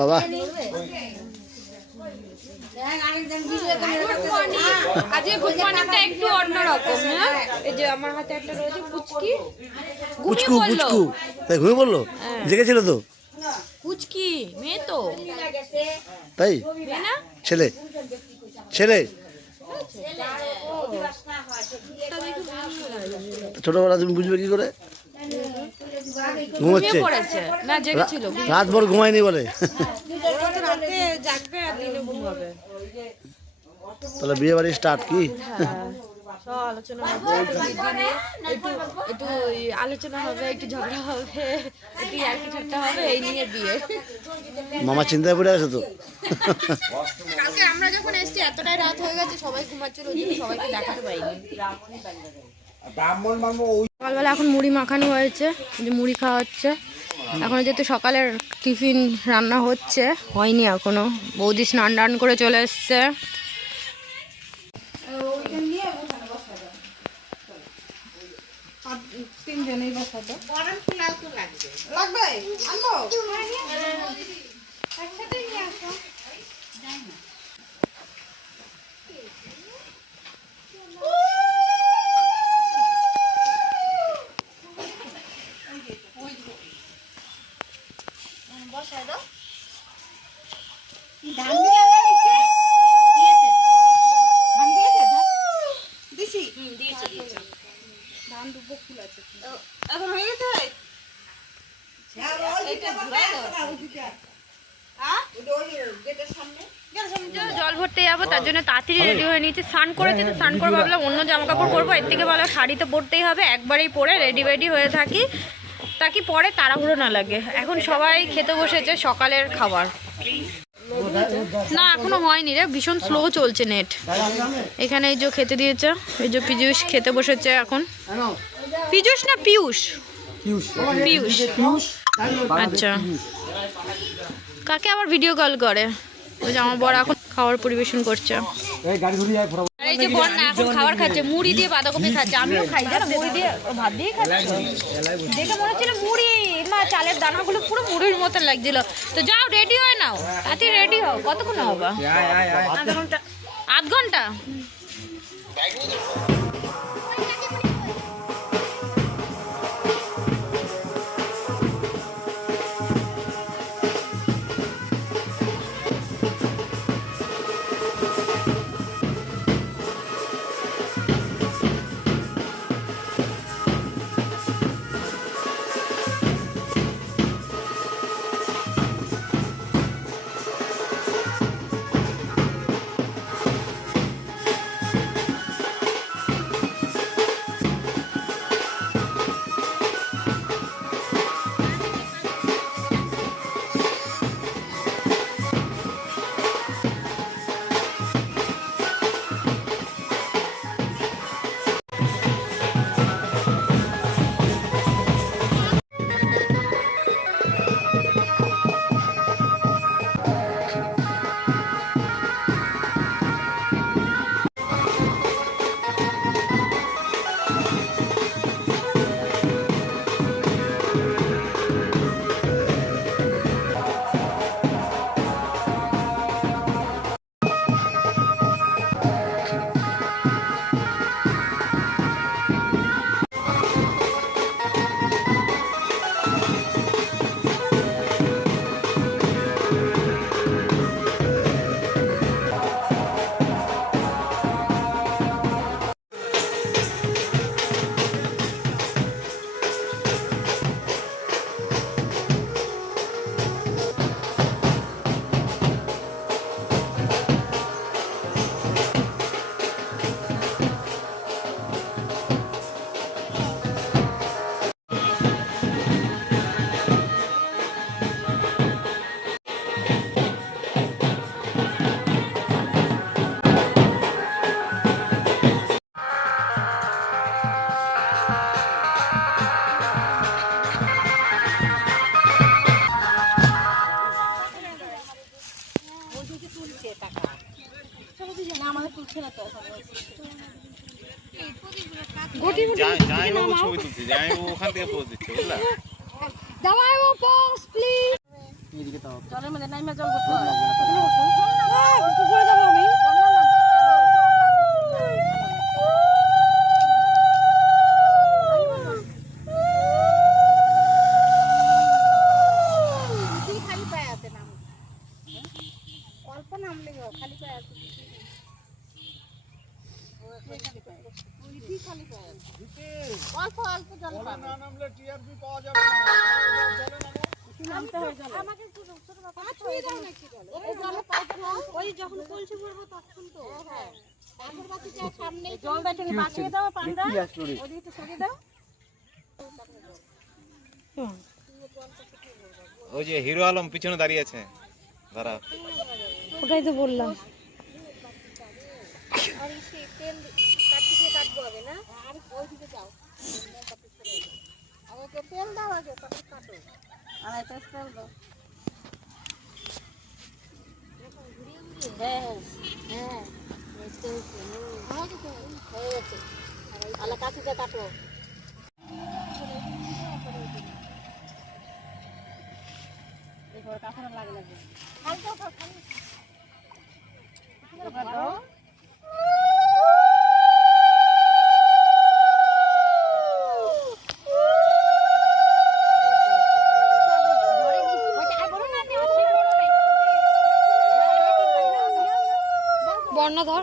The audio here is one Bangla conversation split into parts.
বাবা আজকে গুড মর্নিংটা একটু অন্যরকম না? এই যে আমার হাতে একটা রয়েছে পুচকি, পুচকু পুচকু তাই ঘুমিয়ে পড়লো, জেগেছিল তো? পুচকি মেয়ে তো, তাই মেয়ে না? ছেলে ছেলে ছোটবেলা তুমি বুঝবে কি করে? ঘুমোচ্ছে, পড়েছে না, জেগেছিল। রাত ভর ঘুমায়নি বলে। রাতে জাগবে আর দিনে ঘুমাবে। তাহলে বিয়ে বাড়ি স্টার্ট কি? সব আলোচনা হচ্ছে, একটু আলোচনা হবে, একটু ঝগড়া হবে, একটু ইয়ার্কি ঠাট্টা হবে, এই নিয়ে বিয়ে। মামা চিন্তায় পড়ে আছে তো। কালকে আমরা যখন এসেছি এতটাই রাত হয়ে গেছে, সবাই ঘুমাচ্ছিল, ওই জন্য সবাইকে দেখাতে পাইনি। সকালবেলা এখন মুড়ি মাখানো হয়েছে, যে মুড়ি খাওয়া হচ্ছে। এখনো যেহেতু সকালের টিফিন রান্না হচ্ছে, হয়নি এখনো। বৌদি স্নান টান করে চলে এসছে। তিনজনেই বসাতো লাগবে, আনবো একসাথে নিয়ে আসো। জল ভরতে যাবো, তার জন্য তাড়াতাড়ি রেডি হয়ে নিয়েছি। স্নান করেছি তো, স্নান করে ভাবলাম অন্য জামা কাপড় পরবো, এর থেকে ভালো শাড়ি তো পরতেই হবে। একবারেই পরে রেডি হয়ে থাকি, তাকে পরে তাড়াহুড়ো না লাগে। এখন সবাই খেতে বসেছে সকালের খাবার। না এখনো হয়নি রে, ভীষণ স্লো চলছে নেট এখানে। এই যে খেতে দিয়েছে, এই যে পীযূষ খেতে বসেছে এখন। পীযূষ না পিয়ুষ? পিয়ুষ। আচ্ছা, কাকে আবার ভিডিও কল করে? ওই যে আমার বড় এখন খাবার পরিবেশন করছে। এই যে বর না এখন খাবার খাচ্ছে, মুড়ি দিয়ে বাঁধাকপি খাচ্ছে। আমিও খাই জানো, মুড়ি দিয়ে ভাত দিয়ে খাচ্ছি। দেখে মনে হচ্ছিল মুড়ি, মা চালের দানাগুলো পুরো মুড়ির মতন লাগছিল। তো যাও রেডি হয়ে নাও, তাতে রেডি হও। কতক্ষণ হবে? আধ ঘন্টা। জলের মধ্যে নাইমা জল ভরতে হয়। পুকুরে যাবো আমি। খালি পায়ে আছে নাম অল্প নামলে খালি পায়ে আছে অল্প অল্প জল না নামলে টিআরপি পাওয়া যাবে না নামতে হয় জলে আমাকে ছোট বাবা ছুঁয়ে দাও না কি বলে এই জলে পাইতে না ওই যখন কলসি ভরবো তখন তো হ্যাঁ আগরবাতিটা সামনে জলটা থেকে বাঁচিয়ে দাও পান্ডা ওদিকে একটু সরিয়ে দাও ওই যে হিরো আলম পিছনে দাঁড়িয়ে আছে দাঁড়া ওটাই তো বললাম। আর এই তেল কাটতে কাটবো হবে না আর ওই দিকে যাও আমাকে তেল দাও আগে তারপর কাটো আর এটা তেল দাও হ্যাঁ হ্যাঁ হয়ে গেছে আলা কাটিতে কাটো এবার কাটানো লাগে খালি দাও খালি দাও বন্যা ধর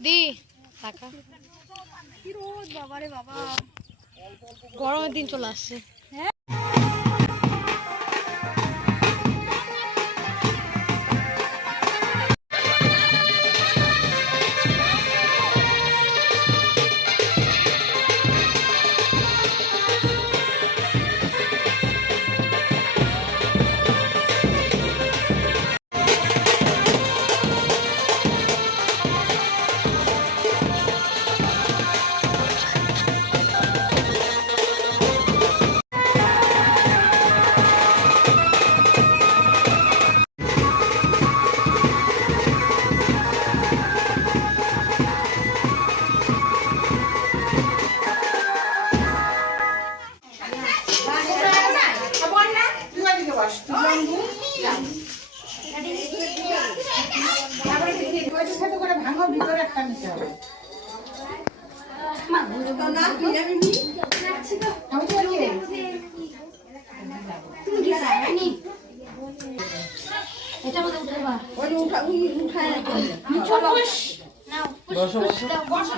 দি টাকা কি রোদ বাবারে বাবা গরমের দিন চলে আসছে।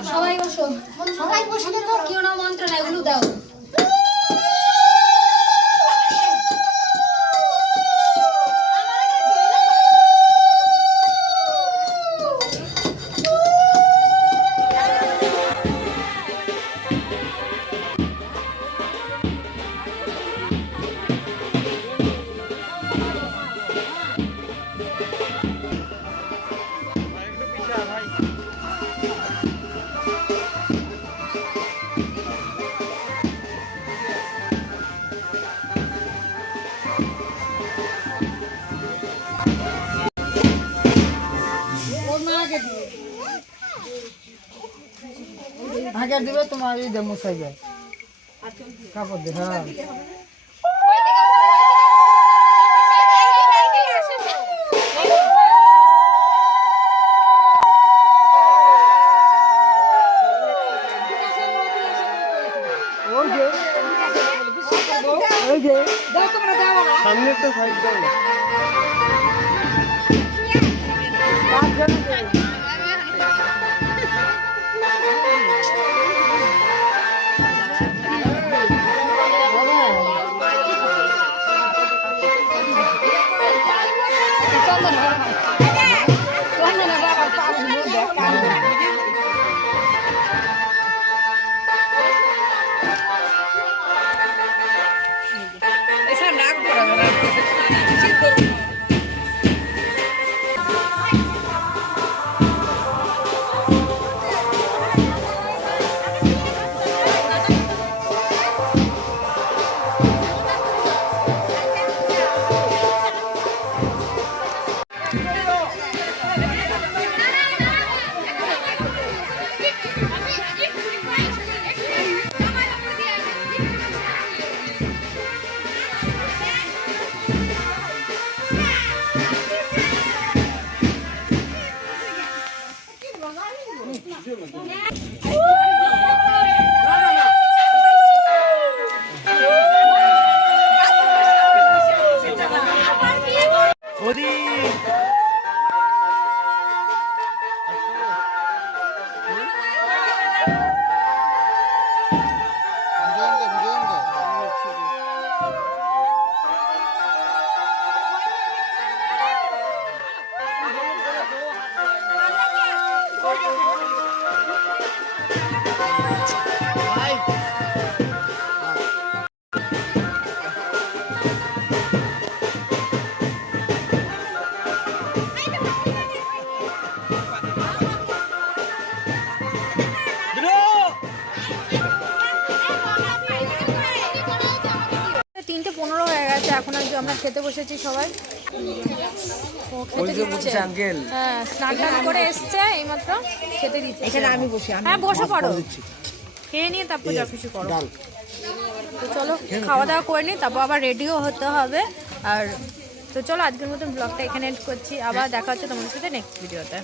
সবাই বসো সবাই বসলে তো কেউ না মন্ত্র না এগুলো দাও আগে দিবে তোমার এই যে মুসাইবে কাপড় দে হ্যাঁ সামনে একটা সাইড দাও না দিচ্ছে, এখন আজ আমরা খেতে বসেছি সবাই। ও খেতে দিচ্ছে। হ্যাঁ, স্নান টান করে এসছে এইমাত্র, খেতে দিচ্ছে। এখানে আমি বসি। হ্যাঁ বসে পড়ো, খেয়ে নিয়ে তারপর যা কিছু করো। তো চলো খাওয়া দাওয়া করে নিই, তারপর আবার রেডিও হতে হবে। আর তো চলো আজকের মতন ব্লগটা এখানে এন্ড করছি, আবার দেখা হচ্ছে তোমাদের সাথে নেক্সট ভিডিওতে।